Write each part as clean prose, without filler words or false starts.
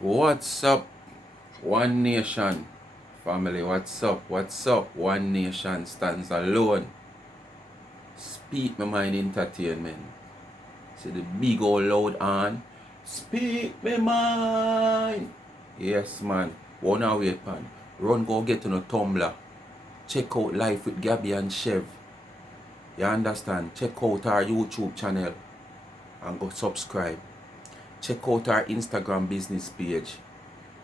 What's up, One Nation family? What's up? What's up? One Nation stands alone. Speak my mind entertainment. See the big old loud on. Speak my mind. Yes, man. Wanna wait, man. Run go get on a Tumblr. Check out Life with Gabby and Chev. You understand? Check out our YouTube channel and go subscribe. Check out our Instagram business page.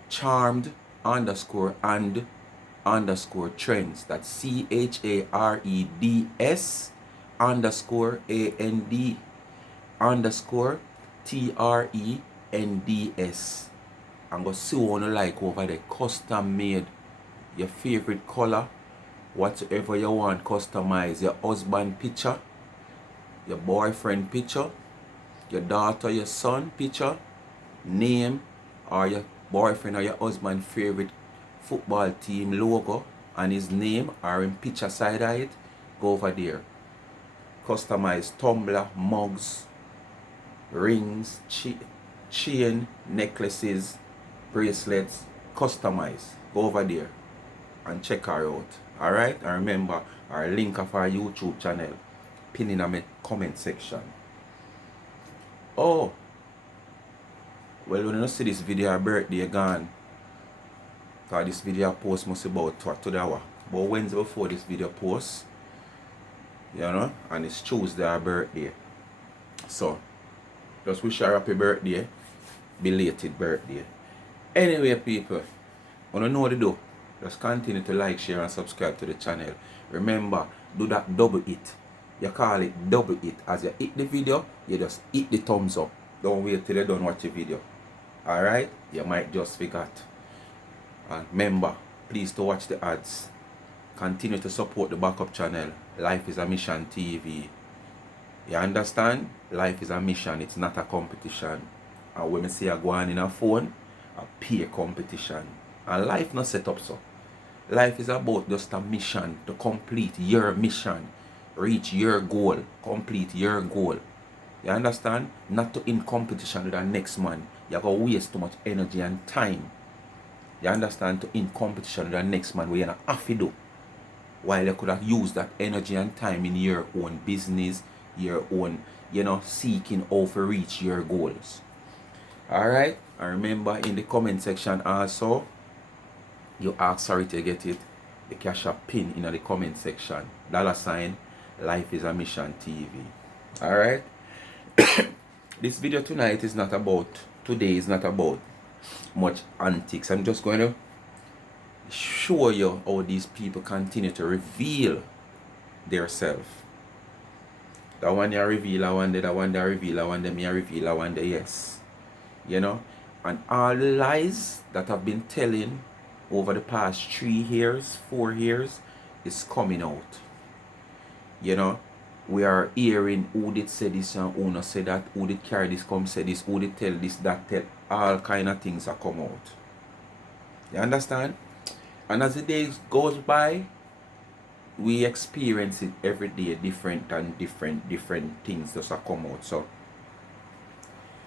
Charmed underscore and underscore trends. That's CHAREDS underscore AND underscore TRENDS. And go see what you like over there. Custom made. Your favorite color. Whatever you want. Customize your husband picture. Your boyfriend picture. Your daughter, your son picture. Name. Or your boyfriend or your husband favorite football team logo and his name or in picture side of it, go over there. Customize tumbler, mugs, rings, chain, necklaces, bracelets. Customize. Go over there and check her out. Alright? And remember our link of our YouTube channel pin in the comment section. Oh, well, when you see this video, our birthday gone. Because this video post must be about 2 hours. But Wednesday before this video post, you know, and it's Tuesday our birthday. So, just wish her happy birthday. Belated birthday. Anyway, people, when you know what to do, just continue to like, share, and subscribe to the channel. Remember, do that double hit. You call it double hit. As you hit the video, you just hit the thumbs up. Don't wait till you don't watch the video. Alright? You might just forget. And remember, please to watch the ads. Continue to support the backup channel. Life is a Mission TV. You understand? Life is a mission. It's not a competition. And when I say I go on in a phone, a peer competition. And life not set up so. Life is about just a mission to complete your mission. Reach your goal. Complete your goal. You understand? Not to in competition with the next man. You're going to waste too much energy and time. You understand? To in competition with the next man where you're not have to do. While you could have used that energy and time in your own business, your own, seeking how to reach your goals. Alright? And remember in the comment section also, you ask sorry to get it. The cash app pin in the comment section. $, Life is a Mission TV. Alright? This video today is not about much antics. I'm just going to show you how these people continue to reveal themselves. That one they reveal, I one day, that one they reveal, I one day, me reveal, I one day, yes. You know? And all the lies that I've been telling over the past 3 years, 4 years is coming out. You know? We are hearing who did say this and who not say that, who did carry this, come say this, who did tell this, that, tell. All kind of things are come out. You understand? And as the days goes by, we experience it every day, different things just come out. So,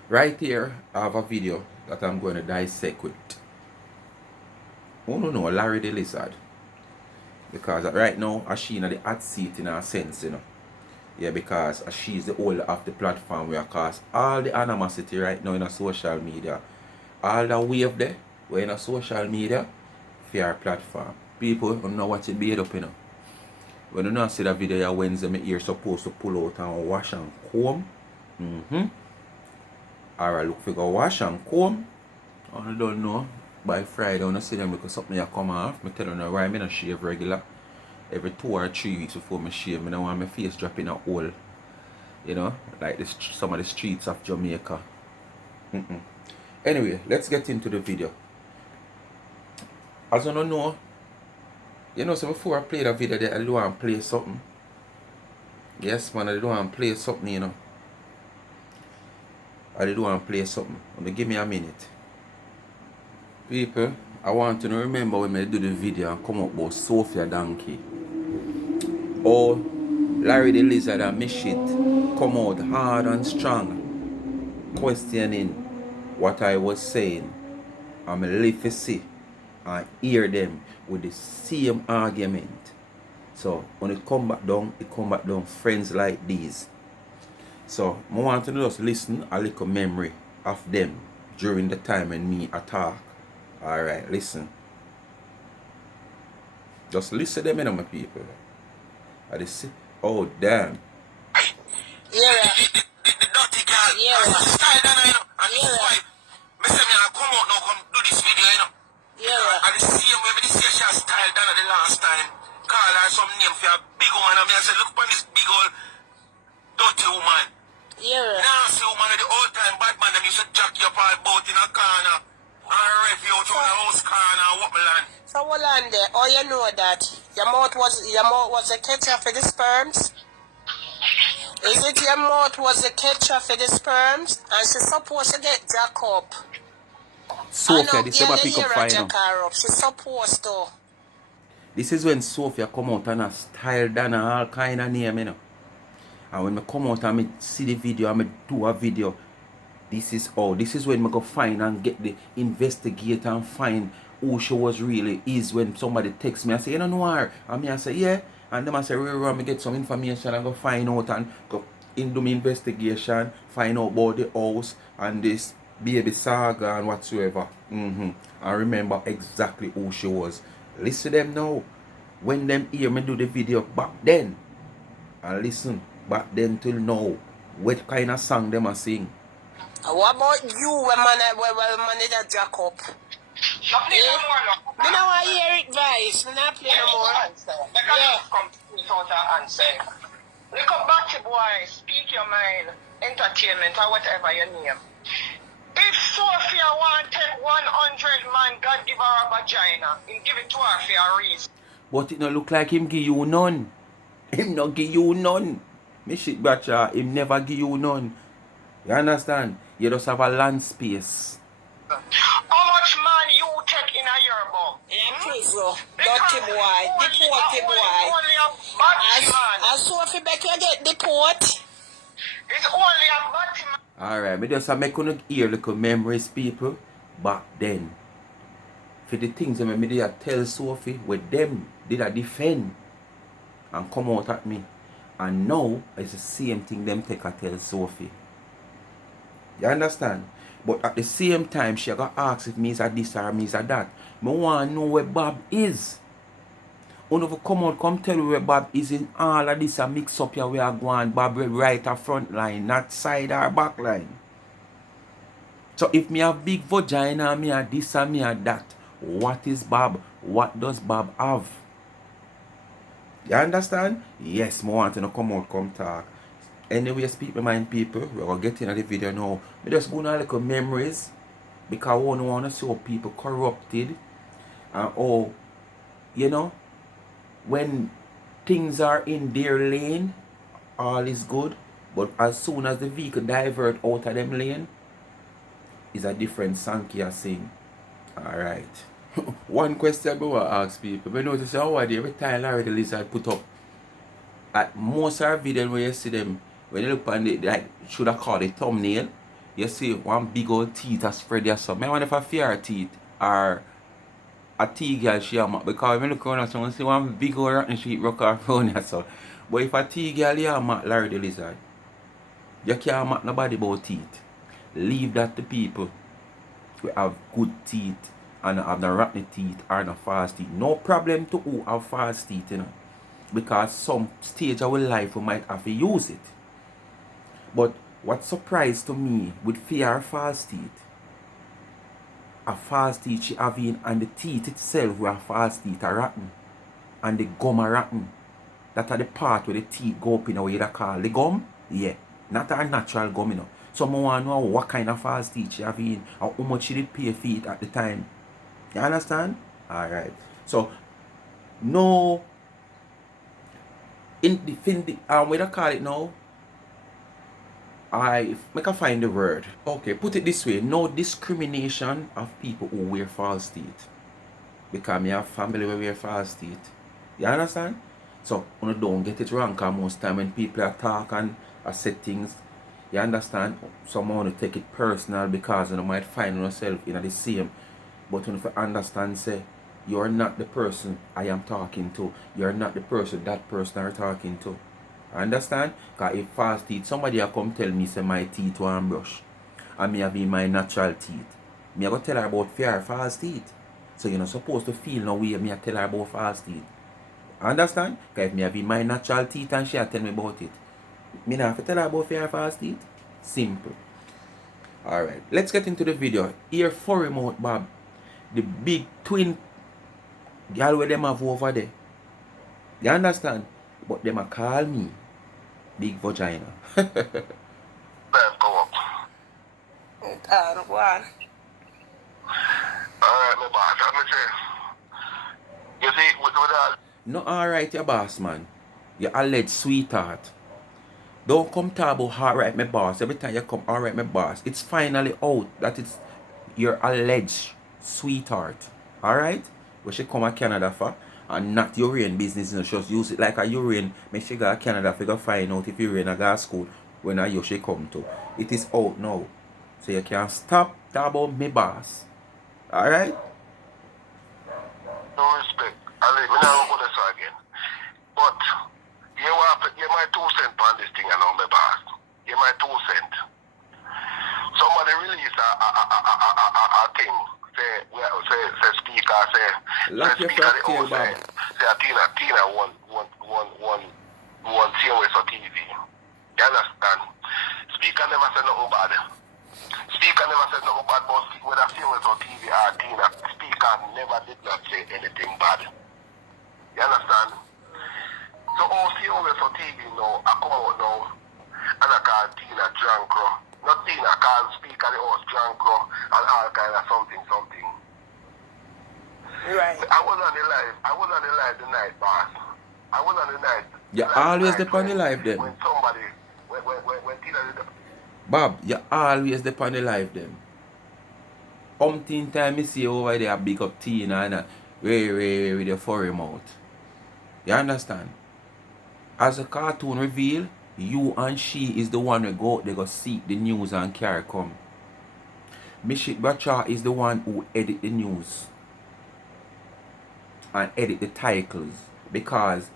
right here, I have a video that I'm going to dissect with. Oh no, Larry the Lizard. Because right now, she's in the hot seat in a sense, Yeah, because she's the owner of the platform where cause all the animosity right now in a social media, all the wave there, we're in a social media for our platform. People don't know what it made up, When you not see that video Wednesday, my ear supposed to pull out and wash and comb. Or I look for go wash and comb. I don't know. By Friday, I don't see them because something come off. I tell you why I don't shave regular. Every 2 or 3 weeks before I shave, I don't want my face dropping a hole. Like some of the streets of Jamaica. Anyway, let's get into the video. As you don't know, so before I play the video, I do want to play something. Yes, man, I do want to play something, I do want to play something. Give me a minute. People, I want to remember when I do the video and come up about Sophia Donkey. Or Larry the Lizard and me shit come out hard and strong, questioning what I was saying I'm live to see and hear them with the same argument. So when it come back down friends like these. So I want to just listen a little memory of them during the time when me attack. Alright, listen. Just listen to them, my people. I see. Oh damn. Yeah. The dirty girl. Yeah. Style down, you know. And this wife. Me say me I come out now come do this video, you know. Yeah. And the same way me see she style down the last time. Call her some name for a big woman and me I say look upon this big old dirty woman. Yeah. Nasty woman the whole time bad man them used to jack you up all boat in a corner. And rev you out on the house corner and what me land. So what land there? Oh you know that. Your mouth was a catcher for the sperms? Is it your mouth was a catcher for the sperms? And she's supposed to get jack up. Sophia, this is what pick up fire now. She's supposed to. This is when Sophia come out and a style down and all kind of name, you know. And when I come out and I see the video and I do a video, this is when I go find and get the investigator and find who she was really is when somebody texts me and say, you don't know her. And me I say, yeah. And them I say, I get some information and go find out and go into my investigation, find out about the house and this baby saga and whatsoever. And remember exactly who she was. Listen to them now. When them hear me do the video back then, and listen back then till now, what kind of song them are sing? What about you when man that jack up? Not play no more now. Me don't want to hear it, guys. Me not play no more. Yeah. Come without an answer. Look up back to boy, speak your mind, entertainment or whatever your name. If Sophia want take 100 man, God give her a vagina. He give it to her for a reason. But it no look like him give you none. Him not give you none. Me shit batcha, him never give you none. You understand? You just have a land space. How much man you take in a year, bum? Yeah, please, bro. Dirty boy. Deported boy. As Sophie Becker get deport. It's only a batty man. Alright, me just make you hear little memories, people. Back then. For the things that me did tell Sophie, with them did I defend and come out at me. And now it's the same thing them take a tell Sophie. You understand? But at the same time, she got asked if me is a this or me is a that. I want to know where Bob is. When you come out, come tell you where Bob is in all of this and mix up your way of going. Bob right at front line, not side or back line. So if me have big vagina, me a this and me a that, what is Bob? What does Bob have? You understand? Yes, I want to come out, come talk. Anyway, speak my mind, people. We're going to get into the video now. We just go to little memories. Because I want to see how people corrupted. And how, you know, when things are in their lane, all is good. But as soon as the vehicle divert out of them lane, is a different song you sing. Alright. One question I want to ask people. We notice how every time Larry the Lizard put up at most of our videos where you see them, when you look on the, like, should I call it thumbnail, you see one big old teeth that spread there. So I wonder if I fear her teeth or a TGal she am, because when you look around someone see one big old rotten sheet rock off around there. So. But if a TGal you am Larry the Lizard, you can't make nobody about teeth. Leave that to people who have good teeth and have the rotten teeth or the false teeth. No problem to who have false teeth, you know. Because some stage of our life we might have to use it. But what surprised to me with fear false teeth, a false teeth she having and the teeth itself where false teeth are rotten and the gum are rotten. That are the part where the teeth go up in a way that call the gum. Yeah, not a natural gum, you know. So I want to know what kind of false teeth she having and how much she did pay for it at the time. You understand? Alright. So no in the what I call it now, I make I find the word. Okay, put it this way, no discrimination of people who wear false teeth. Because me have family who wear false teeth. You understand? So you don't get it wrong, because most time when people are talk and say things, you understand, someone want to take it personal because you might find yourself in the same But when you understand, say, you're not the person I am talking to. You're not the person that person are talking to. Understand? Because if false teeth, somebody will come tell me, say, my teeth want brush. And me having my natural teeth. Me I go tell her about fear false teeth. So you're not supposed to feel no way me I tell her about false teeth. Understand? Because if me having my natural teeth and she tell me about it, me not have to tell her about fear false teeth. Simple. Alright, let's get into the video. Here for remote Bob. The big twin girl where them have over there. You understand? But them a call me big vagina. Let's go up. Go on. Alright, my boss. Let me say. You see, with that. No, alright, your boss, man. You alleged sweetheart. Don't come talk about alright, my boss. Every time you come, alright, my boss. It's finally out that it's your alleged sweetheart. Alright? Where she come to Canada for. And not urine business. You know, just use it like a urine. Make she go to Canada for go find out if urine a go to school. When I she come to. It is out now. So you can stop talk about my boss. Alright? No respect. I'll let me now go this again. But you want to get my 2 cents on this thing, I know, my boss. Get my 2 cents. Somebody release a thing. Say speaker, say Lock your speaker, tail, Bob. say Tina one COS or TV. You understand? Speaker never said nothing bad. Speaker never said nothing bad about whether COS or TV or Tina. Speaker never did not say anything bad. You understand? So all COS or TV now, I come out now, and I call Tina Drankro. Not Tina, I call speaker the house Drankro and all kind of something. Right. I was on the live the night, boss. I was on the night. You always depend on the live then. When somebody, when Tina did the... Bob, you always depend on the live then. Time you see over there big up Tina and way with your furry mouth. You understand? As a cartoon reveal, you and she is the one who go out there go seek the news and carry come. Mishit Bacha is the one who edit the news and edit the titles, because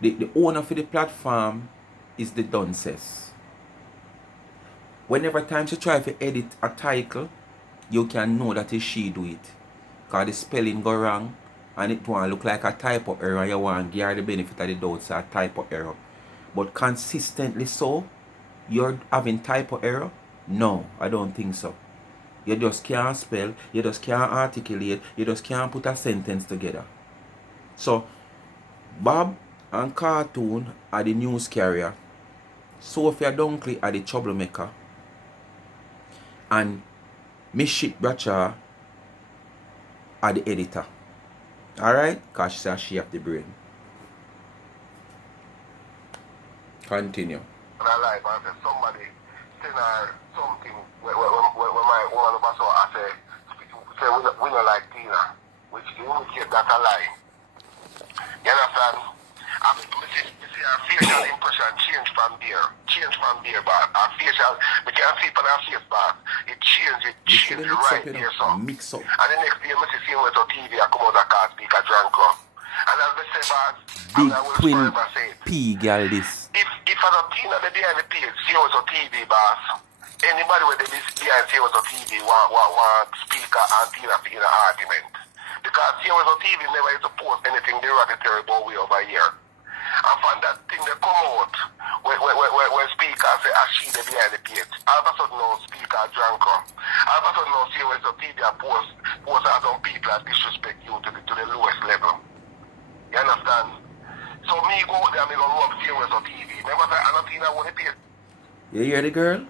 the owner for the platform is the Dunces. Whenever time she try to edit a title, you can know that is she do it. Because the spelling go wrong and it want look like a typo error. You want to give her the benefit of the doubt, so a typo error. But consistently so, you're having typo error? No, I don't think so. You just can't spell, you just can't articulate, you just can't put a sentence together. So, Bob and Cartoon are the news carrier. Sophia Dunkley are the troublemaker. And Mishit Bracha are the editor. Alright? Because she says she have the brain. Continue. And I like, man, say somebody send her something when my one of us I say we don't like Tina, which that's a lie. You understand? I see her facial impression change from there, but her facial, we can see it on her face, but it changed right there, so. Mix up. And the next day, I see COS on TV, I come out of car, speak a Dranko. And as they say, but Big I will twin forever say it. TGal this. If I don't Tina the behind the page, COS on TV, boss. Anybody with the behind COS on TV want speaker and Tina in an argument. Because COS on TV never used to post anything derogatory about we over here. And from that thing they come out, when speaker say, she the behind the page. All of a sudden now speaker Dranko. All of a sudden now COS on TV post as some people that disrespect you to the lowest level. You understand? So me go out there and me go rub COS on TV. Never say, I'm not Tina want to pay. You hear the girl?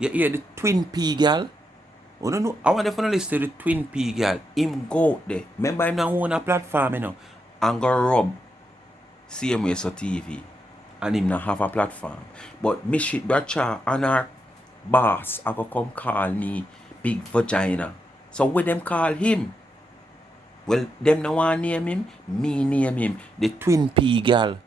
You hear the twin P girl? Oh no, I want to listen to the twin P girl. Him go out there. Remember him now own a platform, you know, and go rub CMS or TV. And him not have a platform. But Mishit Bracha and her boss I go come call me big vagina. So what them call him? Well, them no want name him, me name him. The twin P girl.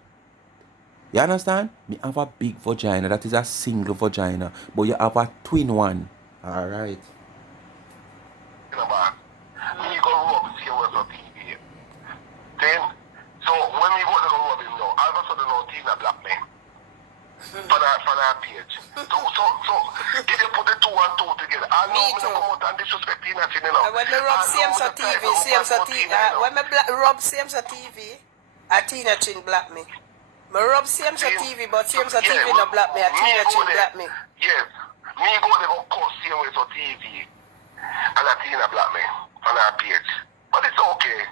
You understand? Me have a big vagina. That is a single vagina. But you have a twin one. Alright. You know, man. our page. So, if you put the 2 and 2 together, I know me come out and disrespect Tina Chin, you know. When me rub CMSO TV, when me rub CMSO TV, Tina Chin block me. Me rub CMSO TV, but CMSO TV no block me, Tina Chin block me. Yes. Me go there go call CMSO TV, and Tina block me on our page. But it's okay,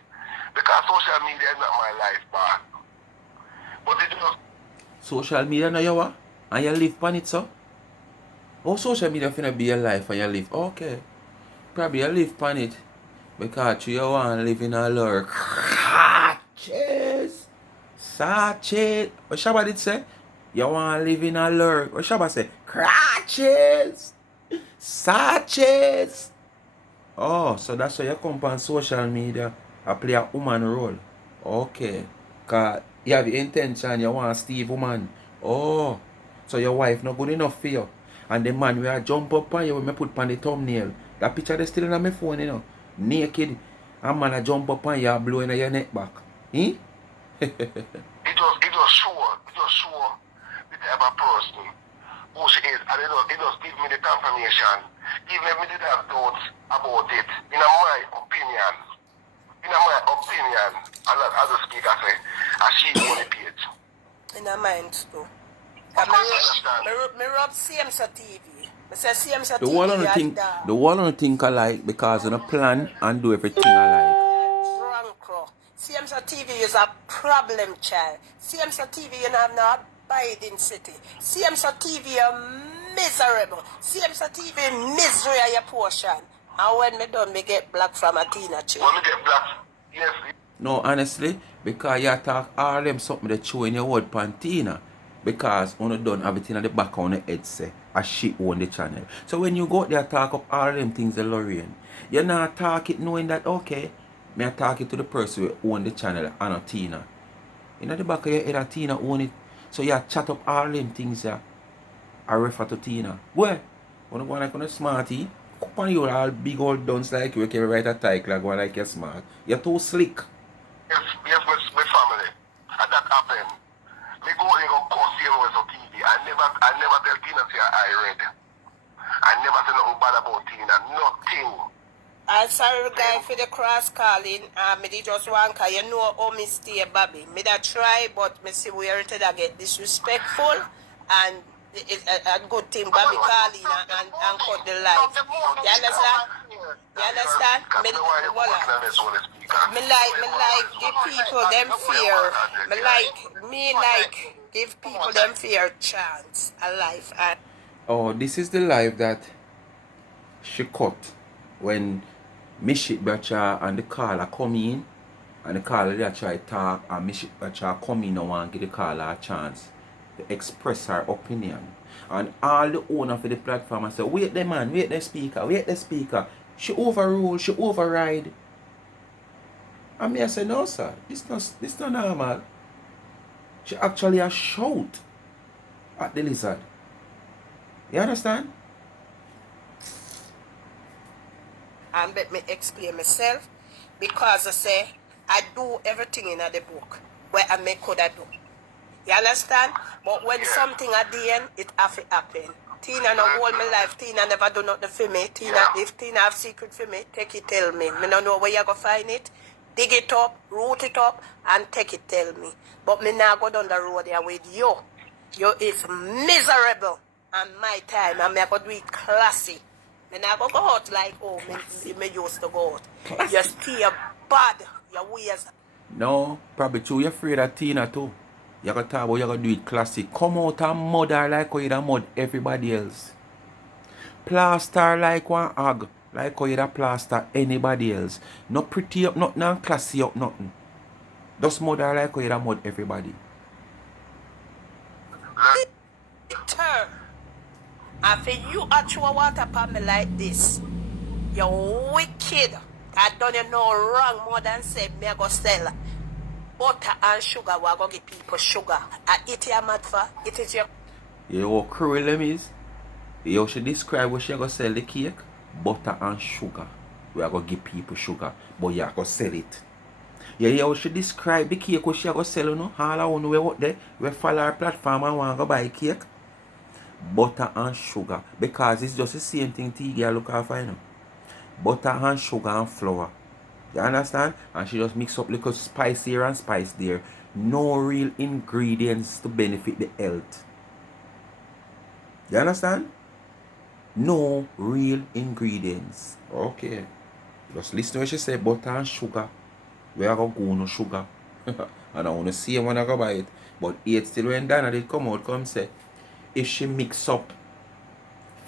because social media is not my life, man. But it just... Social media no you what? And you live on it, so? Oh, social media finna be your life and you live. Okay. Probably you live on it. Because you want to live in a LorLor. Cheers. Sachet. What Shabba did say? You want to live in a LorLor. What Shabba say? Crotches. Sachets. Oh, so that's why you come on social media and play a woman role. Okay. Because you have the intention, you want Steve woman. Oh. So your wife not good enough for you. And the man will jump up on you when I put on the thumbnail. That picture is still on my phone, you know. Naked. And man a jump up on you and blow in your neck back. It just show the type of person who she is. And it just give me the confirmation. Even if me did have doubts about it. In my opinion, as a speaker say, as she on the page. In her mind too. Me rub CMSO TV. I say CMSO TV. The one on the thing I like because of the plan and do everything I like. Drunk. CMSO TV is a problem child. CMSO TV you have no abiding city. CMSO TV are miserable. CMSO TV misery are your portion. And when me done, me get black from a Tina Chin. When me get black, yes. No, honestly, because you talk all them something that show in your word Pantina. Because when you done everything at the back on the head say, as she own the channel. So when you go there talk up all them things the Lorraine, you're not talk it knowing that okay, me talk it to the person who own the channel and a Tina. In the back of your head Tina own it. So you chat up all them things there. I refer to Tina. Well, when you go like on a smarty, up on you all big old duns like you can write a title like go like you're smart. You're too slick. Yes, my family. And that happened. Me go and go call CMSO TV. I never tell Tina say I read. I never say nothing bad about Tina. Nothing. I'm sorry guy for the cross calling. Me did just want cause you know how me stay Bobby. Me that try but me see where it I get disrespectful and it's a good thing Bobby calling and cut the life. You understand? You understand? Me like give people them fear. Me like give people them fear chance a life. And oh, this is the life that she cut when Mishit Bacha and the caller come in and the caller they try to talk and Mishit Bacha come in now and give the caller a chance to express her opinion. And all the owner for the platform say, wait the man, wait the speaker. She overrule, she override. And me I say, no sir, this not normal. She actually a shout at the lizard. You understand? and let me explain myself because I say I do everything in the book where I make could I do. You understand? But when something at the end, it have to happen. Tina no hold my life. Tina never do nothing for me. If Tina have secret for me, take it tell me. Me no know where you go find it. Dig it up, root it up, and take it tell me. But me now go down the road there with you. You is miserable. And my time, and me go do it classy. Me now go out like, oh, me used to go out. You stay bad, your ways. No, probably too. You're afraid of Tina too. You gotta talk about you gotta do it classic. Come out and mud her like how you da mud everybody else. Plaster like one hog. Like how you da plaster anybody else. Not pretty up, not classy up, nothing. Just mud her like how you da mud everybody. Turn. After you throw water upon me like this, you're wicked. I done you no wrong more than say me I go sell butter and sugar. We are going to give people sugar. And it is mad for it is your. You know how cruel them is? You should describe what she gonna sell the cake? Butter and sugar. We are gonna give people sugar, but you are gonna sell it. Yeah, you should describe the cake what she gonna sell, you know? All I want to know out there, we follow her platform and want to buy cake. butter and sugar. Because it's just the same thing TGal look after, you know. Butter and sugar and flour. You understand? And she just mix up little spice here and spice there. No real ingredients to benefit the health. You understand? No real ingredients. Okay. Just listen to what she say, butter and sugar. We are going to go no sugar. And I want to see when I go buy it. But it still when Dana did come out, come say, if she mix up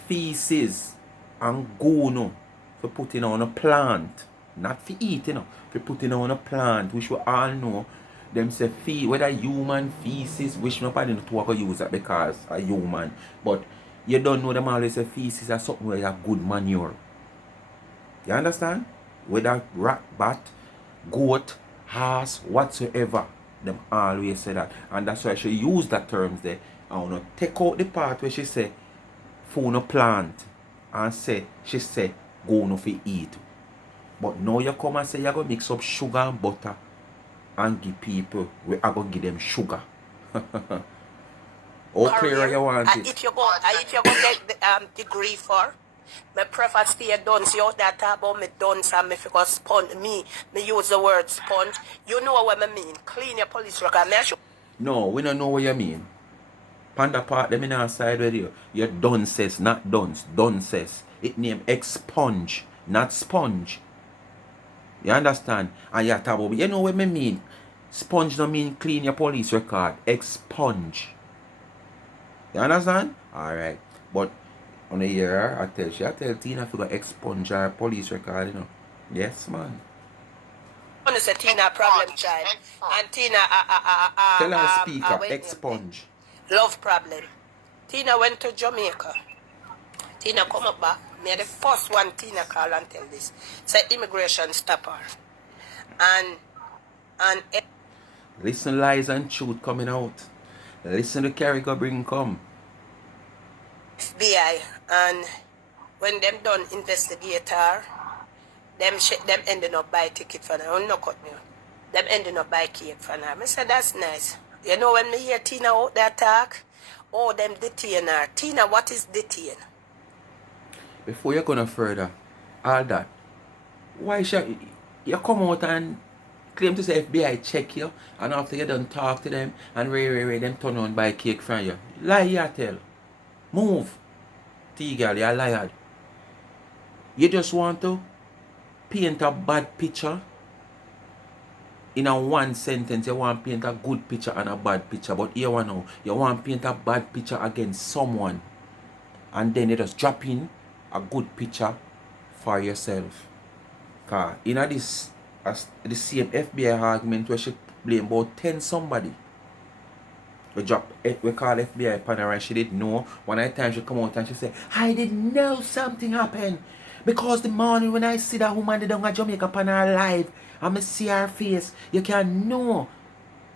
feces and guano for putting on a plant, not for eating, for putting on a plant, which we all know, them say whether human feces, which nobody not to use that because a human, but you don't know them always say feces are something where you have good manure. You understand? Whether rat, bat, goat, horse, whatsoever, them always say that. And that's why she use that terms there. I want to take out the part where she say for no plant and say she say go no for eat. But now you come and say you're going to mix up sugar and butter and give people, we are going to give them sugar. How clear you want it? If you go get the degree for, me prefer stay dunce. You that talk about me dunce and me figure sponge. Me use the word sponge. You know what I mean. Clean your police record. No, we don't know what you mean. Panda part them in our side with you. Your dunces, not dunce. Dunces. It name expunge, not sponge. You understand? And you talk about, you know what I mean? Sponge don't mean clean your police record. Expunge. You understand? Alright. But on the year, I tell Tina if you got expunge her police record, you know. Yes, man. I say Tina problem child. And Tina tell her speaker, expunge. Love problem. Tina went to Jamaica. Tina come up back. Me the first one Tina call and tell this. Say immigration stop her. And listen lies and truth coming out. Listen to Carrie go bring come. FBI and when them done investigate her, them ending up buy ticket for her. No cut me. Them ending up buy cake for her. I said that's nice. You know when me hear Tina out there talk, oh them detain her. Tina, what is detain? Before you go no further, all that, why should you come out and claim to say FBI check you, and after you done talk to them and them turn on buy cake from you? Lie you tell. Move. TGal, you're liar. You just want to paint a bad picture. In a one sentence, you want to paint a good picture and a bad picture. But here one now, you want to paint a bad picture against someone. And then you just drop in a good picture for yourself. Because in this, the same FBI argument where she blame about 10 somebody. We call FBI upon her and she didn't know. One night time she come out and she said, I didn't know something happened. Because the morning when I see that woman down at Jamaica upon her live, and I see her face, you can know.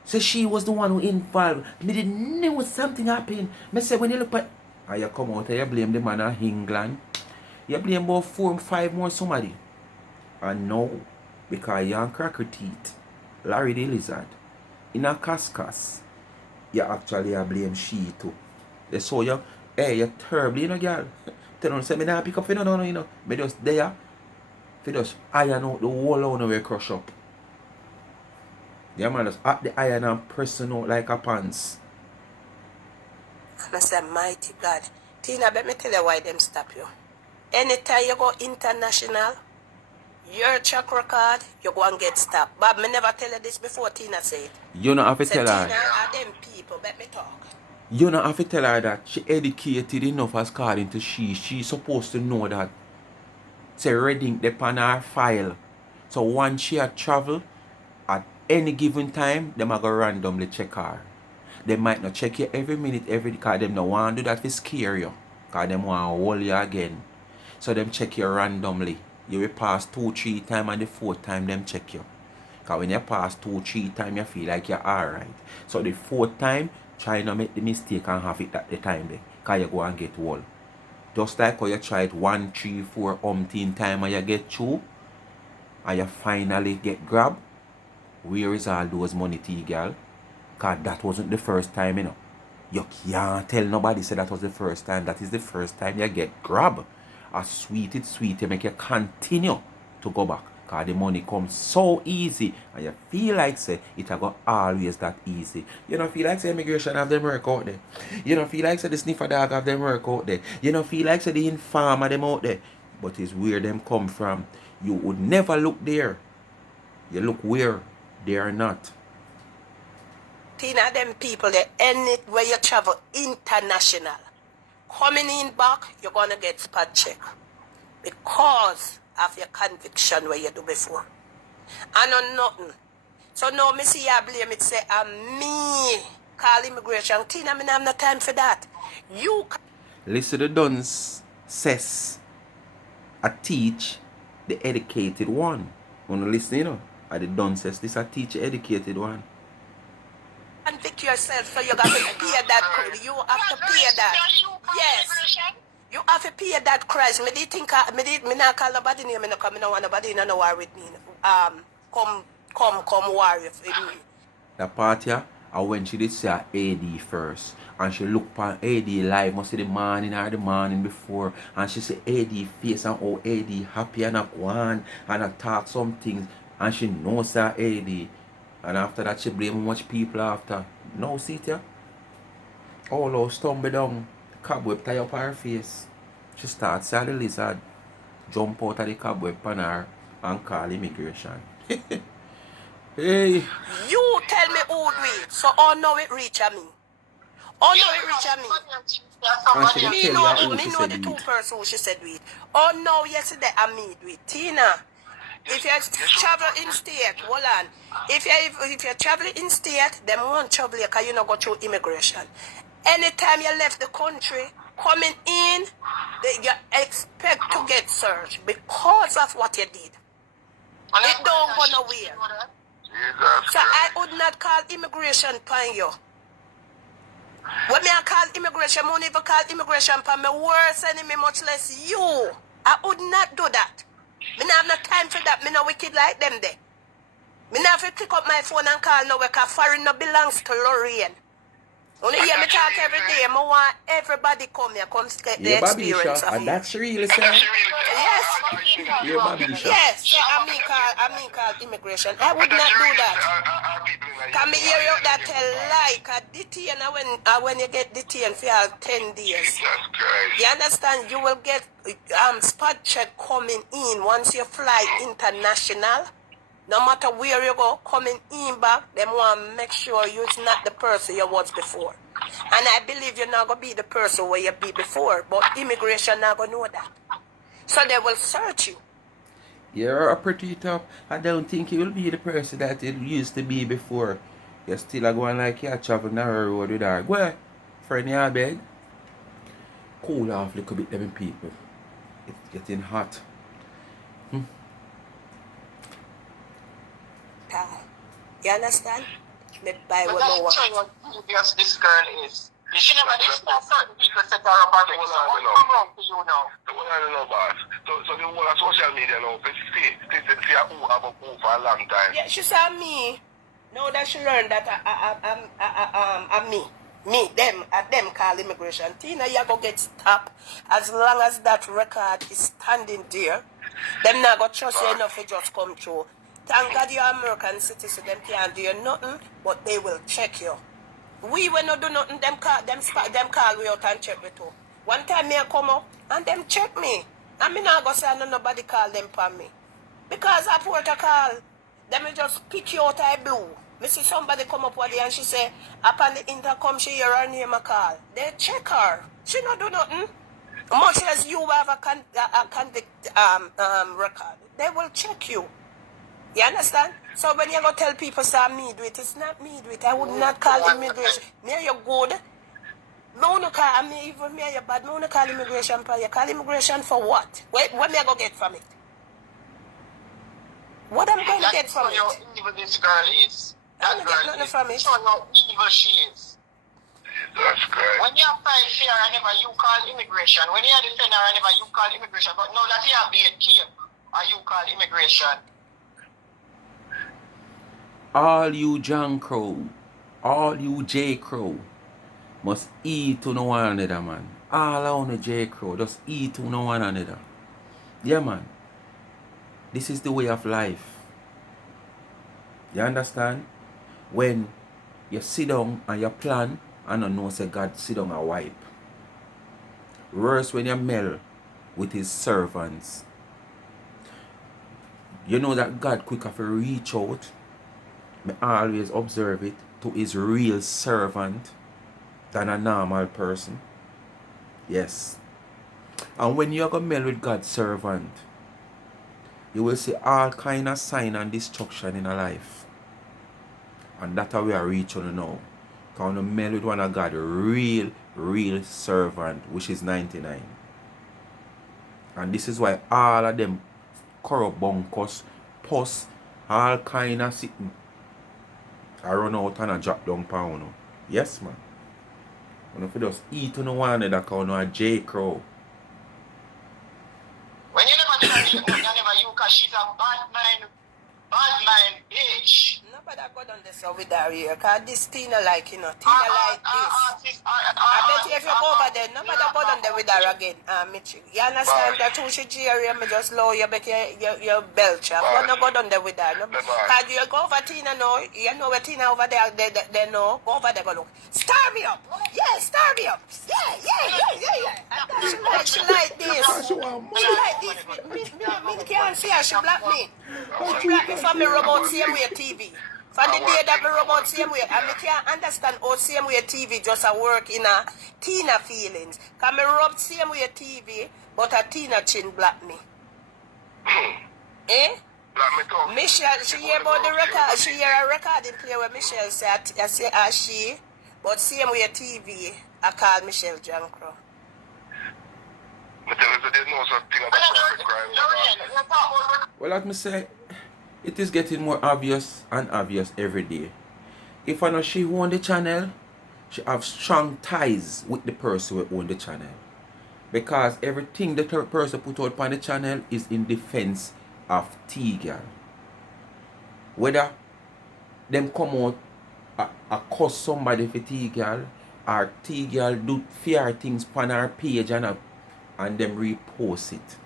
So she was the one who involved. Me didn't know something happened. Me say when you look at, and you come out and you blame the man of England, you blame about 4 or 5 more somebody. And now, because you on cracker teeth, Larry the Lizard, in a cascas, you actually blame she too. They saw you, hey, you're terrible, you know, girl. Tell them, say, me not pick up, you know, you know. Me just there, for just iron out the whole owner where crush up. Yeah, man, just up the iron and pressing out like a pants. And I said, mighty God. Tina, let me tell you why them stop you. Anytime you go international, your track record, you go and get stopped. But me never tell you this before Tina said. You don't have to tell her. Tina are them people, let me talk. You don't have to tell her that she educated enough as according to she. She's supposed to know that. Say reading upon her file. So once she had travel, at any given time, them are going to randomly check her. They might not check you every minute, because them don't want to do that to scare you. Because them want to hold you again. So them check you randomly. You will pass 2-3 times and the 4th time them check you. Because when you pass 2-3 times, you feel like you're alright. So the 4th time, try not make the mistake and have it at the time there. Because you go and get wall. Just like how you try it 1, 3, 4 umpteen time and you get through. And you finally get grabbed. Where is all those money, TGal? Because that wasn't the first time, you know. You can't tell nobody say that was the first time. That is the first time you get grabbed. As sweet, it's sweet. You make you continue to go back. Because the money comes so easy. And you feel like say it will go always that easy. You don't feel like say immigration have them work out there. You don't feel like say the sniffer dog have them work out there. You don't feel like say the informer them out there. But it's where them come from. You would never look there. You look where they are not. Tina, them people, they anywhere you travel international. Coming in back, you're going to get spot check. Because of your conviction where you do before. I know nothing. So now me see you blame it say, me call immigration. Tina, me have no time for that. You listen to Duns says, I teach the educated one. When you listen, you know, at the Duns says, this I teach the educated one. convict yourself, so you got to pay that. You have to pay that. Yes. You have to pay that Christ. Me did think me not call nobody name, me no come, me no want nobody no war with me. Come war with me. The part here, and when she did say AD first, and she looked on AD live, must say the morning before, and she said AD face and how AD happy and not one, and I talk some things, and she knows that AD. And after that, she blame much people after. No, see it here? All those stumble down, the cobweb tie up her face. She starts to the lizard, jump out of the cobweb on her, and call immigration. Hey. You tell me who do it, so all know it reach at me. All know it reach at me. And she Me tell know, you who me she know said the do two it. person who she said do it. Oh no, yesterday I me do it. Tina, if you travel in state, hold on. If you travel in state, them won't trouble you because you not go through immigration. Anytime you left the country, coming in, you expect to get searched because of what you did. It don't go nowhere. So I would not call immigration upon you. When me I call immigration, I won't even call immigration upon my worst enemy, much less you. I would not do that. Me not have no time for that. Me no wicked like them there. Me not have to pick up my phone and call no because foreign no belongs to Lorraine. Only hear me talk every day. I want everybody come here, come get the experience of and it. that's really sad. Yes. You're Babisha. Yes, so I mean call immigration. I would not do that. Can me hear you that tell lie, cause detain when you get detained for 10 days. You understand? You will get spot check coming in once you fly international. No matter where you go, coming in back, them want to make sure you're not the person you was before. And I believe you're not going to be the person where you be before, but immigration not going to know that. So they will search you. You're a pretty tough. I don't think you will be the person that you used to be before. You're still a going like you travel narrow road with her. Go friend, you beg. Cool off a little bit, them people. It's getting hot. You understand? Me buy what I want. Yes, this girl is. She never discuss certain people set her up already. So what come wrong to you now? The one I don't know, boss. So the whole of social media now, see who have a who for a long time. Yeah, she saw me. Now that she learned that I'm me. Me, them call immigration. Tina, you go get stopped. As long as that record is standing there, them not go trust you enough to just come through. Thank God you're American citizen, them can't do you nothing, but they will check you. We will not do nothing, them call we out and check me too. One time me I come up and them check me. And me not go say nobody call them for me. Because at what I call, them will just pick you out of blue. Me see somebody come up one day and she say, upon the intercom she hear her name a call. They check her. She not do nothing. Much as you have a convict record, they will check you. You understand? So when you go tell people say me do it, it's not me do it. I would not call immigration. Me are you good? No, no call me even me are you bad. No, no call immigration for you. Call immigration for what? What me I go get from it? What am I going to get from it? How evil this girl is. I'm not getting nothing from it. Show how evil she is. That's great. When you apply fear, whenever you call immigration, when you are defender, whenever you call immigration, but now that you have been killed, or you call immigration. All you John Crow, all you J Crow, must eat to no one another, man. All around the J Crow, just eat to no one another. Yeah, man. This is the way of life. You understand? When you sit down and you plan, and you know say God sit down and wipe. Worse when you mel with his servants. You know that God quicker to reach out. Me always observe it to his real servant than a normal person. Yes. And when you go mel with God's servant, you will see all kind of sign and destruction in a life. And that's how we are reaching now. Because we mel with one of God's real servant, which is 99. And this is why all of them corrupt bunkers, pus, all kind of sitting, I run out and I drop down pound. Yes, man. And if you just eat on one another, because a J Crow. When you never do that shit, you never you can shit a bad mind bitch. Nobody go down there so with that here, because this Tina like, you know, Tina like this. I bet you if you go over there, nobody go down there with her again, Mitchell. You understand that too, she Jerry, me just low, you make your belch up. But no go down there with her. Because you go over Tina now, you know where Tina over there, they know, go over there, go look. Star me up! Yeah, star me up! Yeah. And she like this. She like this. Me can't see her, she block me. She block me from me remote same way TV. From the day that me remote same way, and me can't understand how same way TV just a work in a Tina feelings. Cause me rub same way TV, but a Tina chin block me. Eh? Michelle, she hear about the record, she hear a recording play where Michelle say, I say she, but same way TV, I call Michelle Jankro. Well, let me say, it is getting more obvious and obvious every day. If I know she own the channel, she have strong ties with the person who own the channel. Because everything the third person put out on the channel is in defense of TGal. Whether them come out a cuss somebody for TGal, or TGal do fear things on our page and them repost it.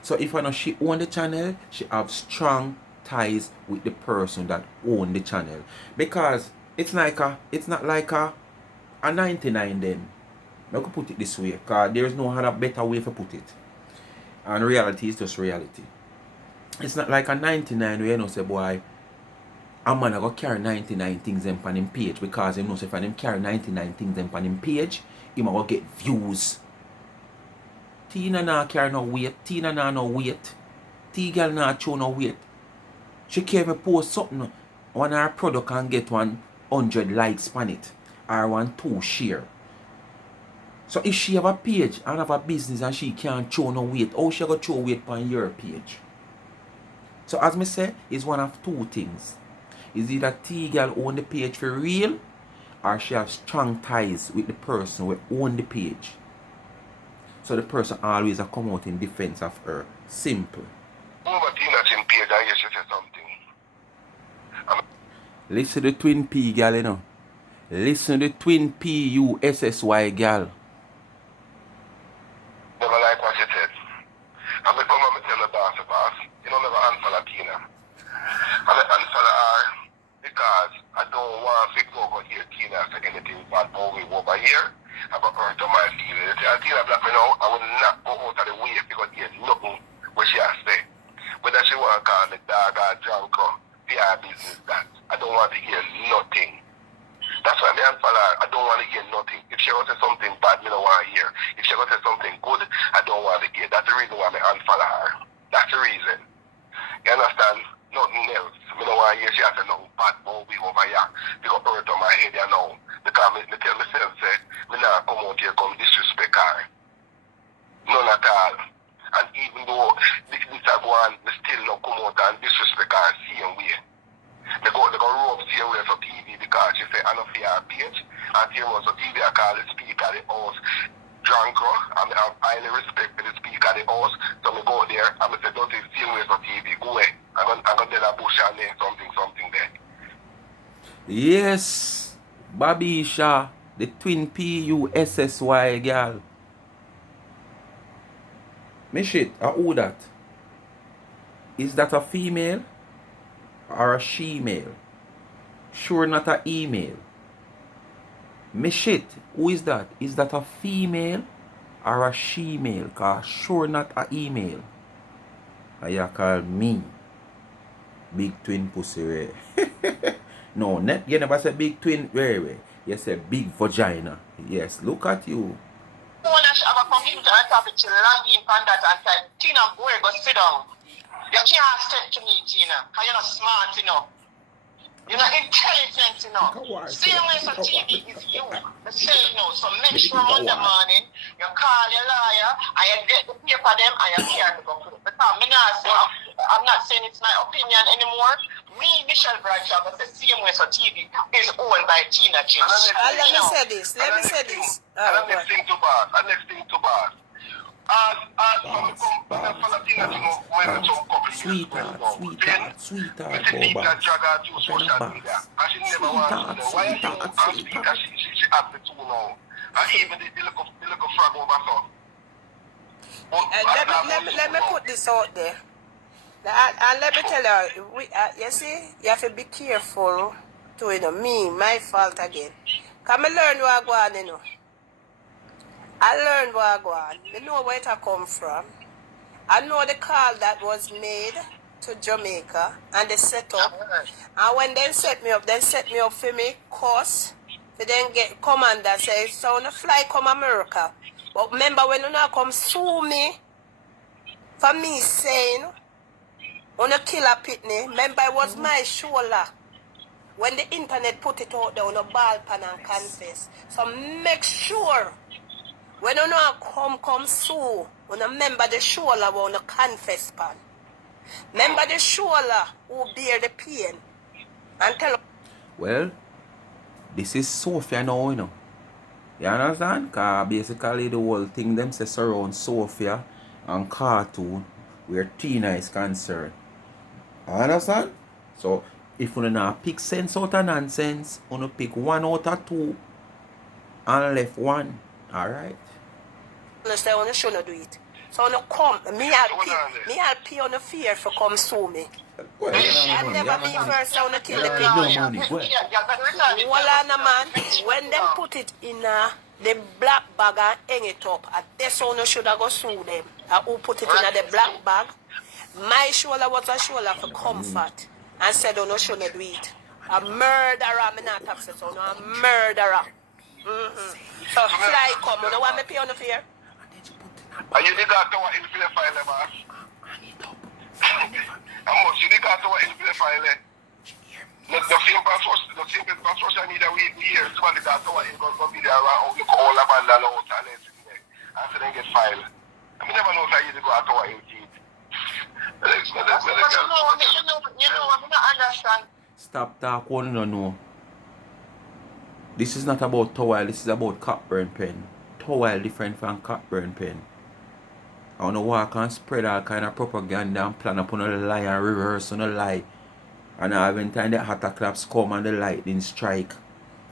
So if I know she own the channel, she have strong ties with the person that own the channel. Because it's not like a 99 then. I could put it this way, because there is no other better way to put it. And reality is just reality. It's not like a 99 where you know say, boy, a man I go carry 99 things on him page, because you know say if him carry 99 things on him page, he might go get views. Tina nah carry no weight. Tina nah no weight. TGal nah show no weight. She can't even post something on her product and get 100 likes on it. Or 2 share. So if she have a page and have a business and she can't show no weight, how she go show weight on your page? So as me say, it's one of two things. Is either TGal own the page for real, or she have strong ties with the person who own the page. So the person always come out in defense of her. Simple. Listen to the twin P gal, you know. Listen to the twin P-U-S-S-Y gal. Never like what you said. I'm going to come and tell the boss, you know, never unfollow Tina. I'm going to unfollow her because I don't want to go over here Tina say anything bad about me over here. I'm going to hurt my feelings. And Tina black me now, I will not go out of the way because there's nothing what she has said. Whether she want to call me dog or drunk or PR business that, I don't want to hear nothing. That's why I unfollow her. I don't want to hear nothing. If she going to say something bad, I don't want to hear. If she going to say something good, I don't want to hear. That's the reason why I unfollow her. That's the reason. You understand? Nothing else. I don't want to hear she has no bad movie over here. They got hurt on my head, you know. Because I tell myself, say, I not come out here come disrespect her. None at all. And even though this type one, I still not come out and disrespect her same way. They go rope same way for TV because she say I don't fear her page. And same way for TV I call the speaker of the house drunker. And I have highly respect for the speaker of the house. So I go there and I say don't say same way for TV. Go away. I'm going to tell a bush and name something there. Yes. Babisha, the twin P-U-S-S-Y girl. Me shit, who that? Is that a female or a she-male? Sure not a email. Me shit, who is that? Is that a female or a she-male? Cause sure not a email. And you call me big twin pussy ray. No, you never say big twin ray. You say big vagina. Yes, look at you. Wanna have a computer and talk to log in on that and type, Tina, go sit down. You can't step to me, Tina, because you're not smart enough. You're not intelligent enough. Same way so TV is you. The same, so make sure Monday morning you call your lawyer and you get the paper them and you can't go through. Because I'm not saying it's my opinion anymore. Me, Michelle Bradshaw, but the same way so TV is owned by Tina James. Let me say this. And the next thing to bad. Sweetheart, go back. Let me put this out there. And let me tell you, you see, you have to be careful to, my fault again. Because I learn what I go on, I learned what I go on. I know where it come from. I know the call that was made to Jamaica and they set up. And when they set me up for me course. They then get commander say, so on a fly come America. But remember when you now come sue me for me saying on a killer pitney, remember it was my shoulder. When the internet put it out there on a ball pan and confess. So make sure when you know come sue, when you remember the shoulder on the confess pan. Remember the shoulder who bear the pain. And tell them. Well, this is Sophia now, You understand? Because basically the whole thing them say surround Sophia and cartoon where Tina is concerned. You understand? So if you not pick sense out of nonsense, you pick one out of two and left one. Alright? You say you shouldn't do it. So you come, I'll pay on the fear for come sue me. Well, I never be first on the kill the pig. money. Man, when them put it in the black bag and hang it up, that's how you should have go sue them. Who put it in the black bag? My shoulder was a shoulder for comfort. And said you shouldn't do it. A murderer, I'm not upset, so no, a murderer. So fly come, you know what me pay on the fear? And you did that to what in the file, boss? How much you did that to what in the file? The same on social media we hear somebody that to what in going to be there around look all about the law talent in there. And so then get filed. I mean never know how you go to what in it. You know, I don't understand. Stop talking, you know. This is not about towel, this is about cockburn pen. Towel different from cockburn pen. I want to walk and spread all kind of propaganda and plan upon a lie and reverse on a lie. And every time the attack claps come and the lightning strike,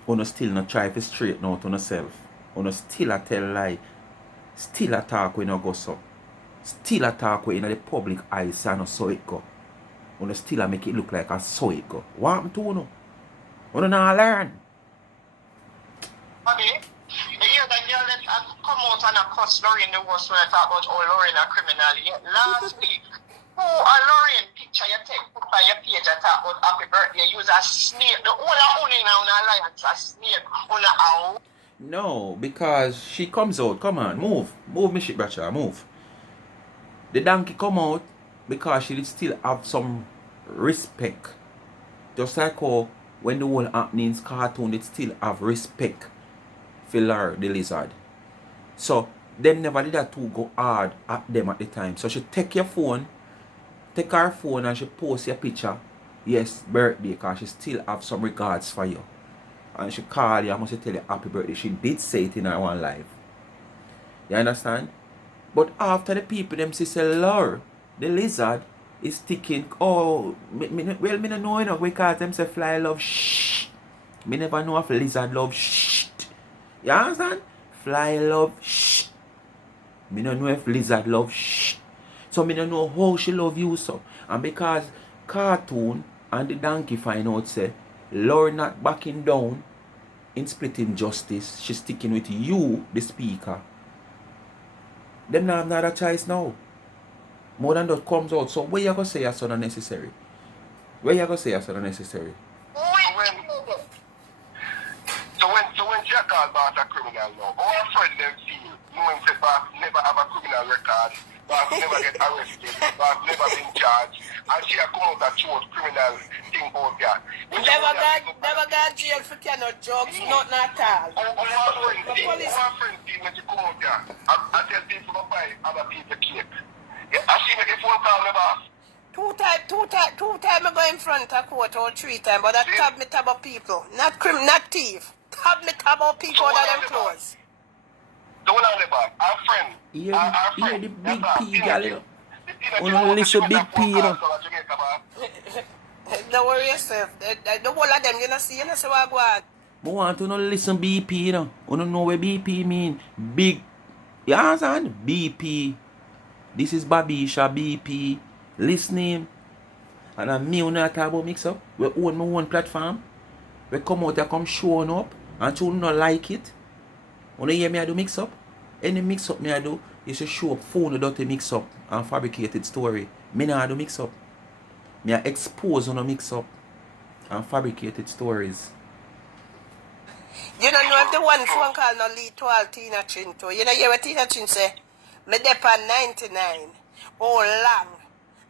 you still not try to straighten out on yourself. You still a tell lie. Still a talk when you go so. Still a talk when in the public eyes and so it go. You still a make it look like I saw it go. What happened to you? You not learn. Okay. The year that girl that come out and cuss Lorraine the worst when I talk about Lorraine a criminal. Yeah, last week, Lorraine picture you take put on your page and talk about happy birthday, use a snake. The whole only now on alliance a snake on a owl. No, because she comes out. Come on, move. Move me shit, Bradshaw, move. The donkey come out because she still have some respect. Just like how when the whole happenings cartoon, it still have respect. For the lizard. So them never did that to go hard at them at the time. So she take her phone and she post your picture. Yes, birthday, because she still have some regards for you. And she call you, I must tell you happy birthday. She did say it in her one live. You understand? But after the people them say LorLor, the lizard is thinking, oh, me don't know enough because them say fly love shh. Me never know if lizard love shit. You understand? Fly love shit. Me don't know if lizard love shit. So me don't know how she love you so. And because cartoon and the donkey find out say LorLor not backing down in splitting justice, she's sticking with you, the speaker. Them not have another choice now. More than that comes out. So where you gonna say that's unnecessary? Where you gonna say that's unnecessary? So when TGal boss a criminal now, all friends them feel, knowing that boss never have a criminal record, boss never get arrested, boss never been charged, and she a come out and show criminal thing out there. Never got jail for no drugs, nothing at all. Our friends see when she come out there, I tell people to buy other people cake. I see make a phone call me boss. Two time I go in front of court or 3 times, but that tab me tab of people. Not thief. Tab me tab of people that them close. Don't on the back. Our friend. Here the big TGal, you know. Wanna listen big P, you know. Don't worry yourself. The whole of them, you know see what I want. I want to listen BP, you know. You don't know what BP mean. Big. You understand? BP. This is Babisha BP. Listening. And me when I talk about mix up. We own my own platform. We come out and come showing up. And you not like it. When you hear me I do mix up. Any mix up me I do is to show up phone without a mix up and fabricated story. Me not do mix up. Me I expose on a mix up and fabricated stories. You don't know if the one phone call no lead to all Tina Chin too. You know hear what Tina Chin say? Me dep on 99. Oh long.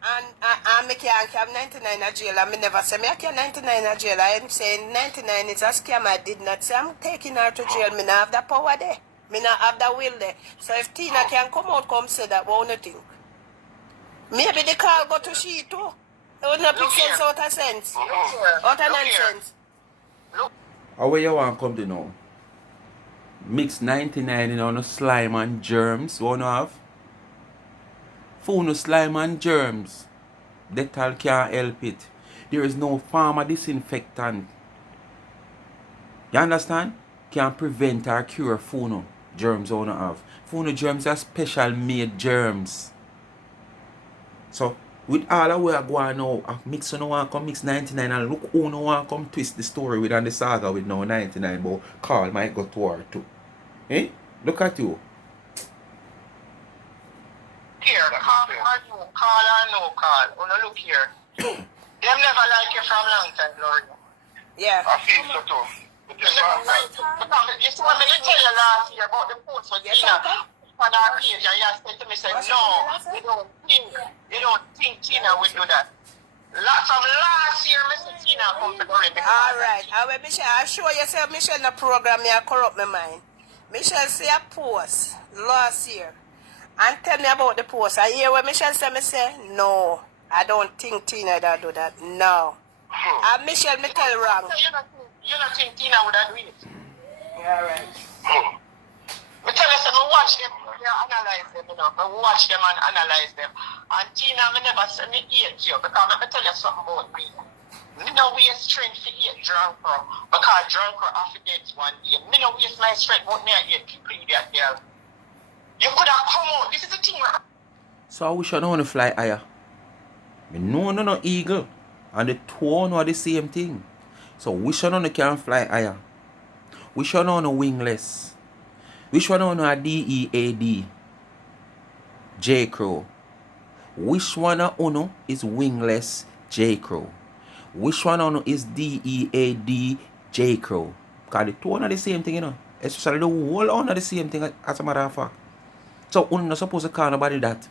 And me can't have 99 in jail. And me never say me I can't 99 in jail. I am saying 99 is a scam. I did not say I'm taking her to jail. Me not have the power there. Me not have the will there. So if Tina can come out, come say that, what do you think? Maybe the call go to she too. It would not make sense out of sense. Out of nonsense. How where you want come to now? Mix 99 in on slime and germs. Wanna have? Phone slime and germs. Dettol can't help it. There is no pharma disinfectant. You understand? Can prevent or cure phone germs wanna have. Phone germs are special made germs. So with all that we are going now, mix no one come mix 99 and look who no one come twist the story with and the saga with now 99 but Carl might go to war too. Eh? Look at you. Here, call or no call. Look here. Them never like you from long time, Lord. Yeah. I feel so too. But you see what I tell you last year about the post with Tina on our page, and you said to me, no, you don't think Tina will do that. From last year, Mr. Tina come to go in. Alright. Michelle, I show you say Michelle in the program me I corrupt my mind. Michelle say a post last year. And tell me about the post. I hear what Michelle say, me say, no, I don't think Tina that do that. No. And Michelle, me tell wrong. You don't think Tina would have do it? Yeah, right. Me tell you, I watch them, analyze them, you know. I watch them and analyze them. And Tina, me never say me hate you because me tell you something about me. Me no waste strength to hate drunker because drunker after dead one day. Me no waste my strength but me I hate people idiot girl. You could have come out. This is the thing. So I wish I don't want to fly higher. Me no eagle. And the two are the same thing. So which one can fly higher? Which one wingless? Which one a DEAD? J Crow. Which one is wingless? J Crow. Which one is DEAD? J Crow. Because the two are the same thing, you know. Especially the whole are the same thing as a matter of fact. So you're not supposed to call nobody that.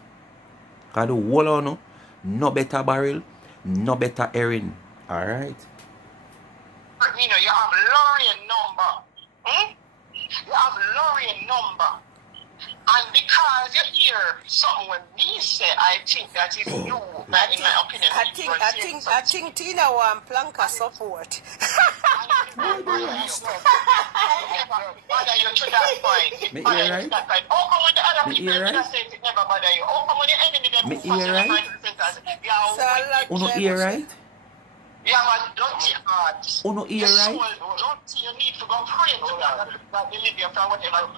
Because the whole no better barrel, no better herring. Alright? You know, you have LorLor number. You have LorLor number. And because you hear something when me say, I think that is you, in my opinion. I think Tina want Planka support. You to that point. Me hear right? How come when the other Me people hear right? say it never bother you? How come when the enemy them Me hear right? So, Uno hear right? Yeah, man, dirty heart. Uno hear right? Dirty, you need to go pray to God. That deliver you from whatever.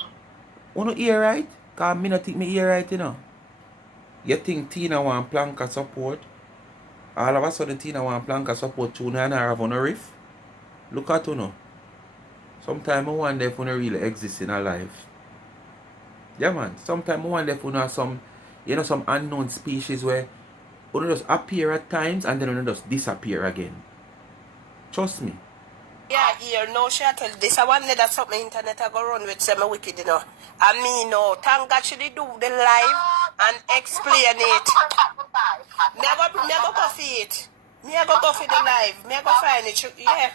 Uno hear right? Cause me not think me hear right, you know. You think Tina want Planka support? All of a sudden Tina want Planka support tuna and her have on a riff? Look at Uno. Sometimes I wonder if Uno really exists in our life. Yeah man, sometimes I wonder if Uno have some, you know, some unknown species where Uno just appear at times and then Uno just disappear again. Trust me. Yeah, here, no shuttle. This I want that something internet I go run with some wicked, you know. I mean, no, thank God she did do the live and explain it. Me I go for it. Me I go for the live. Me I go find it. Yeah.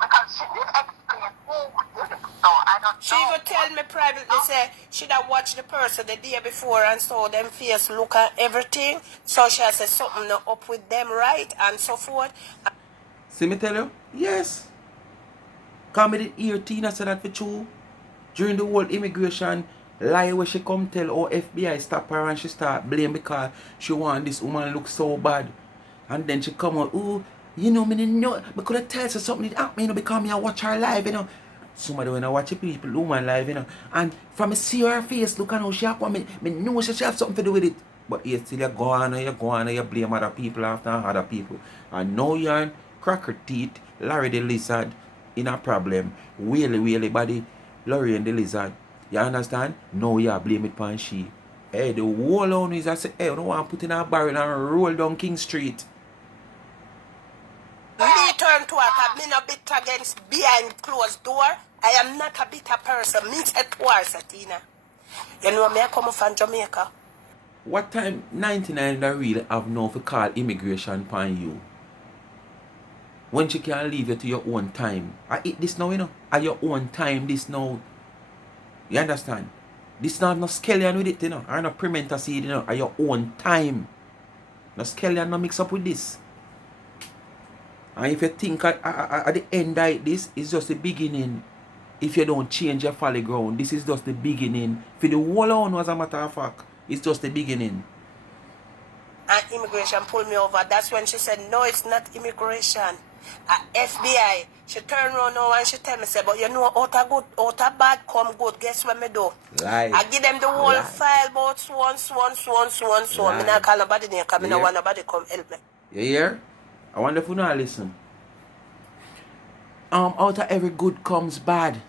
Because she did explain who did it, so I don't know. She even tell me privately, say, she'd have watched the person the day before and saw them face, look at everything. So she has said something not up with them, right? And so forth. See me tell you? Yes. Cause me did hear Tina say that for true. During the whole immigration lie where she come tell how FBI stop her and she start blame because she want this woman look so bad. And then she come out, oh, you know, me didn't know, me could have tell her something that happened, you know, because me I watch her live, you know. Somebody when I watch the people, woman live, you know. And from me see her face, look at how she have, me know she have something to do with it. But you still you go on and you blame other people after other people. And now you're Cracker Teeth, Larry the Lizard, in a problem. Whaley body, Larry and the Lizard. You understand? Now you blame it upon she. Hey, the whole on is I say, hey, I don't want to put in a barrel and roll down King Street. Me turn to her, me not bit against behind closed door. I am not a bitter person. Me say twice, Tina. You know me I come from Jamaica. What time 99 that really have no for call immigration upon you? When she can leave you to your own time. I eat this now, you know. At your own time, this now. You understand? This not no scallion with it, you know. Or no pimenta seed, you know. At your own time. No scallion no mix up with this. And if you think at the end of this is just the beginning. If you don't change your folly ground, this is just the beginning. For the whole on, as a matter of fact, it's just the beginning. And immigration pulled me over. That's when she said, no, it's not immigration. FBI. She turned around now and she tell me, say, but you know, out a bad come good. Guess what me do? Lie. I give them the whole file about so on. Me not call nobody name because me not want nobody come help me. You hear? I wonder if you not listen. Out of every good comes bad.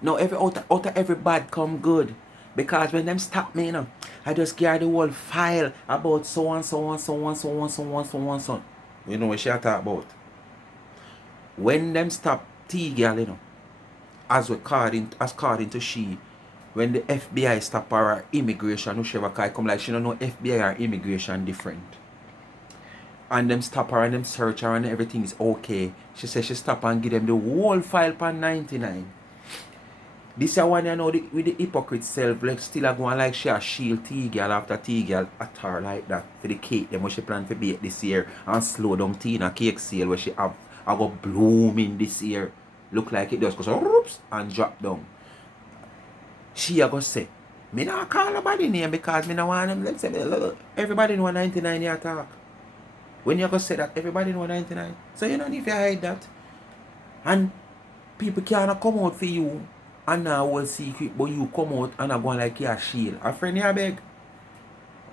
No, out of every bad come good. Because when them stop me, you know, I just get the whole file about so on. You know what she talk about? When them stop TGal, you know, as according to she, when the FBI stop her immigration, whichever kind come like she don't know FBI or immigration different. And them stop her and them search her and everything is okay. She says she stop and give them the whole file for 99. This is one you know with the hypocrite self, like still a going like she a shield TGal after TGal at her like that for the cake them what she plan for bake this year and slow down Tina cake sale where she have go blooming this year. Look like it just goes oops and drop down. She a go say, me not call nobody name because me not want them. Let's say everybody know 99 year talk. When you go say that, everybody know 99. So you don't need to hide that. And people cannot come out for you and now will secret, but you come out and are going like you're a shield. A friend you beg.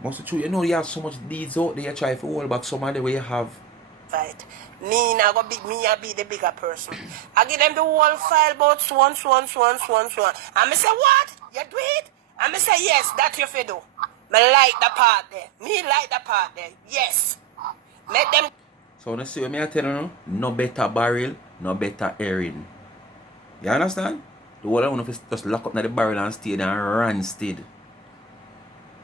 Must be true. You know you have so much deeds out there, you try to hold back some of the way you have. Right. Me now go big, me I be the bigger person. I give them the whole file about so on. And me say, what? You do it? And me say, yes, that you fi do. Me like the part there. Me like the part there. Yes. Let them. So when you see what me I tell you, no better barrel, no better airing. You understand? The whole I want to just lock up in the barrel and stay there and run instead.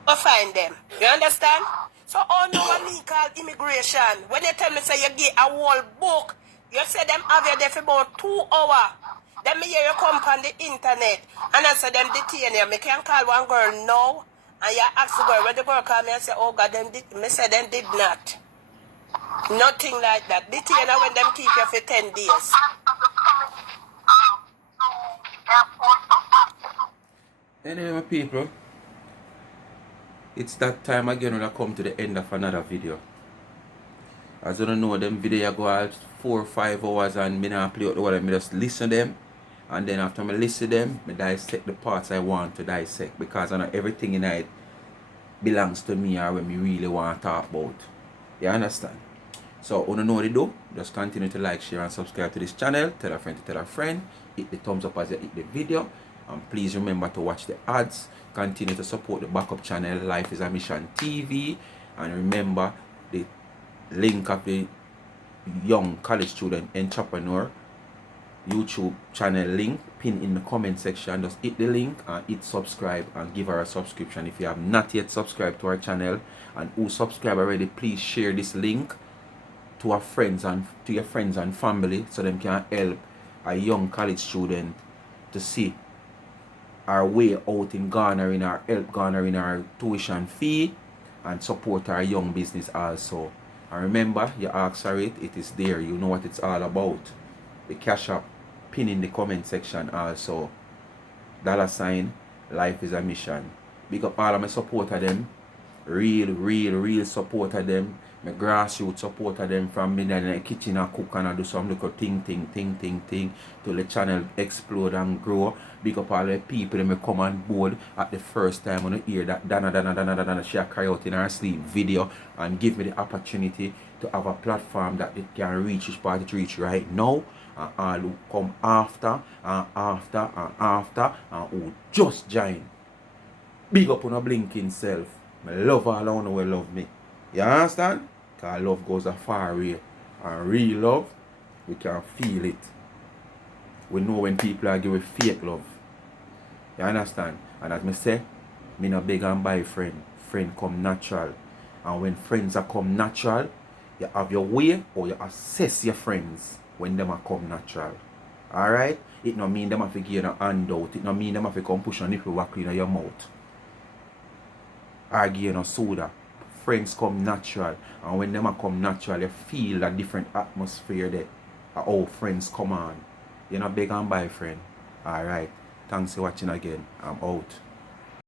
Go find them. You understand? So all no what me call immigration. When they tell me say you get a whole book, you say them have you there for about 2 hours. Then me hear you come on the internet and I say them detain you. Me can call one girl now and you ask the girl when the girl call me and say, oh God, them did me say them did not. Nothing like that. Detain you when them keep you for 10 days. Anyway, my people, it's that time again when I come to the end of another video. As you don't know, them video go out 4 or 5 hours and me not play out the word. Me just listen them. And then after I listen them, I dissect the parts I want to dissect. Because I know everything in it belongs to me or when me really want to talk about. You understand? So, you know what to do? Just continue to like, share and subscribe to this channel. Tell a friend to tell a friend. Hit the thumbs up as you hit the video. And please remember to watch the ads. Continue to support the backup channel, Life is a Mission TV. And remember the link of the Young College Student Entrepreneur YouTube channel link pinned in the comment section. Just hit the link and hit subscribe and give her a subscription if you have not yet subscribed to our channel. And who subscribe already, please share this link to our friends and to your friends and family so them can help a young college student to see our way out in garnering our help, garnering our tuition fee, and support our young business also. And remember, you ask for it, it is there. You know what it's all about. The cash app pin in the comment section also. $, Life is a Mission. Big up all of my supporter them. Real supporter them. My grassroots supporter them from me in the kitchen and cook and I do some little thing till the channel explode and grow. Big up all the people that come on board at the first time when you hear that Dana she cry out in her sleep video and give me the opportunity to have a platform that it can reach which part it reach right now. And all who come after and who just join. Big up on a blinking self. I love all I know who love me. You understand? Because love goes a far way. And real love, we can feel it. We know when people are giving fake love. You understand? And as I say, me no beg and buy friend. Friend come natural. And when friends are come natural, you have your way or you assess your friends when them are come natural. Alright? It no mean them have to give you a handout. It no mean them have to come push a nipple back in your mouth. Argue no soda. Friends come natural, and when them come natural, you feel a different atmosphere there. How friends come on. You're not beg and buy friend. Alright. Thanks for watching again. I'm out.